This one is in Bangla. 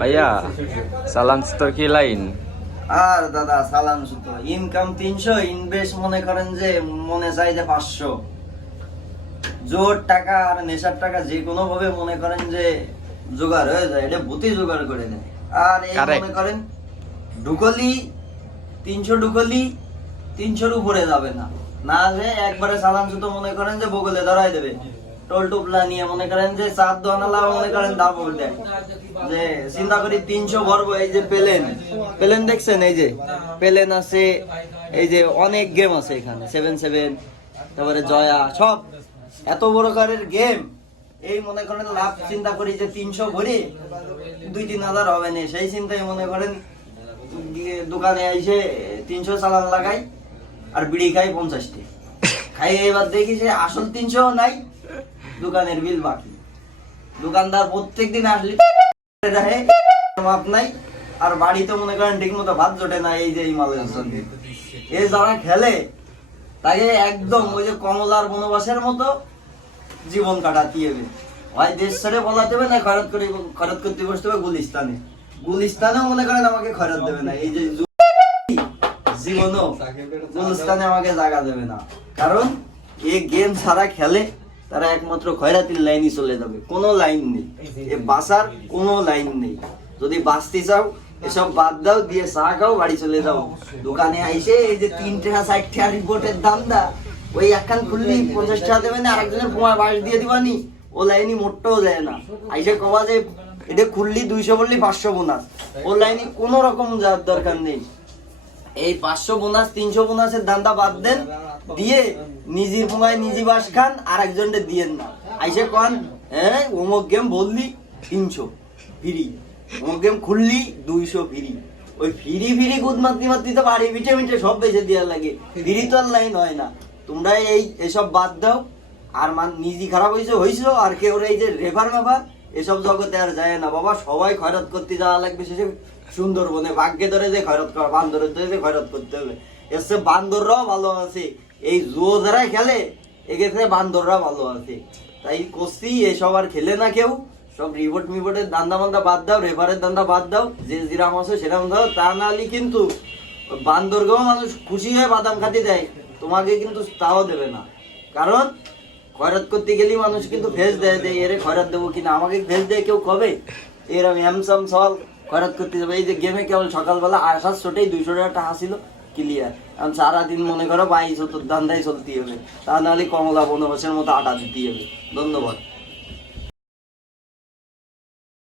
ভাইয়া চালান তোর কি লাইন? আর দাদা সালাম সুতো। ইনকাম তিনশো ইনভেস্ট মনে করেন যে মনে চাই যে পাঁচশো। জোর টাকা আর নেশার টাকা যে কোনো ভাবে মনে করেন যে জোগাড় হয়ে যায় এটা ভূতি জোগাড় করে দেয় আর এই মনে করেন ঢুকলি তিনশো ঢুকলি তিনশোর উপরে যাবে না। না যে একবারে সালাম সুতো মনে করেন যে বগলে ধরাই দেবে। টোল টুপলা নিয়ে মনে করেন যে চার দোয়ানালা মনে করেন দাবল দেয় যে চিন্তা করি তিনশো বর্গ এই যে পেলেন। পেলেন দেখছেন, এই যে? পেলেন আছে, এই যে অনেক গেম আছে এখানে সেভেন সেভেন তারপরে জয়া, সব। এত বড় কারের গেম এই মনে করেন লাভ চিন্তা করি যে তিনশো ভরি, দুই তিন হাজার হবে না। সেই চিন্তায় মনে করেন দোকানে এসে তিনশো চালান লাগাই, আর বিড়ি খাই পঞ্চাশটি। খাই এবার দেখি যে আসল তিনশো নাই দোকানের বিল বাকি। দোকানদার প্রত্যেক দিন আসলে মাপ নাই, আর বাড়িতে মনে করেন ঠিক মতো ভাত জোটে না, এই যে এই মালের জন্য। এই যারা খেলে, তাকে একদম ওই যে কমলার বনবাসের মতো জীবন কাটাতে হবে। হয় দেশ ছেড়ে বলাতে হবে না খরচ করে খরচ করতে বসতে হবে গুলিস্তানে। গুলিস্তানেও মনে করেন আমাকে খরচ দেবে না। এই যে জীবনও গুলিস্তানে আমাকে জায়গা দেবে না। কারণ এই গেম ছাড়া খেলে তারা একমাত্র খয়রাতির লাইনই চলে যাবে। কোনো লাইন নেই। এ বাসার কোনো লাইন নেই। যদি বাঁচতে চাও, এসব বাদ দাও, দিয়ে চা খাও, বাড়ি চলে যাও। দোকানে আইসে এই যে তিন টাকা ষাট টাকা রিপোর্টের দাম দা ওই একখান খুললি পঞ্চাশ টাকা দেবে না, আরেকজনের পোয়া বাস দিয়ে দিবানি ও লাইনই মোটটাও যায় না। আইসে কবা যে, এটা খুললি দুইশো বললি পাঁচশো বোনাস। ও লাইনে কোনো রকম যাওয়ার দরকার নেই। এই পাঁচশো বোনাস, তিনশো বোনাসের দান্দা বাদ দেন, দিয়ে নিজের পোঙায় নিজে বাস খান আর একজনকে দিয়েন না। আইসে কন হ্যাঁ অমুক গেম বললি, তিনশো ফ্রি। অমুক গেম খুললি, দুইশো ফ্রি। ওই ফিরি ফিরি কুদ মাতনি মাতনি তো বাড়ি মিটে মিটে সব বেঁচে দেওয়ার লাগে। ফ্রি তো আর লাইন হয় না। তোমরা এই এসব বাদ দাও। আর মান, নিজে খারাপ হয়েছে হয়েছিল আর কেউ এই যে রেফার মেফার, এসব জগতে আর যায় না। বাবা, সবাই খয়রাত করতে যাওয়া লাগবে শেষে। সুন্দরবনে ভাগ্যে ধরে যে খয়রাত করা বান্দরের ধরে যে খয়রাত করতে হবে। এসে বান্দররাও ভালো আছে। এই জুয়ো যারা খেলে, এক্ষেত্রে বান্দররা ভালো আছে। তাই করছি এসব আর খেলে না কেউ। সব রিপোর্ট মিপোর্টের দান্দা মান্দা বাদ দাও রেফারের দান্দা বাদ দাও, যে যেরাম আছে সেরাম দাও। তা নাহলে কিন্তু বান্দরগাঁও মানুষ খুশি হয়ে বাদাম খাতে দেয়। তোমাকে কিন্তু তাও দেবে না। কারণ খয়রাত করতে গেলে মানুষ কিন্তু ফেস দেয় দেয় এরে খয়রাত দেবো কিনা? আমাকে ফেস দেয় কেউ কবে? এরম হ্যামসাম সল খয়রাত করতে যাবে। এই যে গেমে কেবল সকালবেলা আসার ছোটেই দুইশো টাকা ছিল ক্লিয়ার কারণ সারাদিন মনে করো বাইশ হতো ধান্দাই চলতে হবে। তা নাহলে কমলা বনবাসের মতো আটা দিতে হবে। ধন্যবাদ।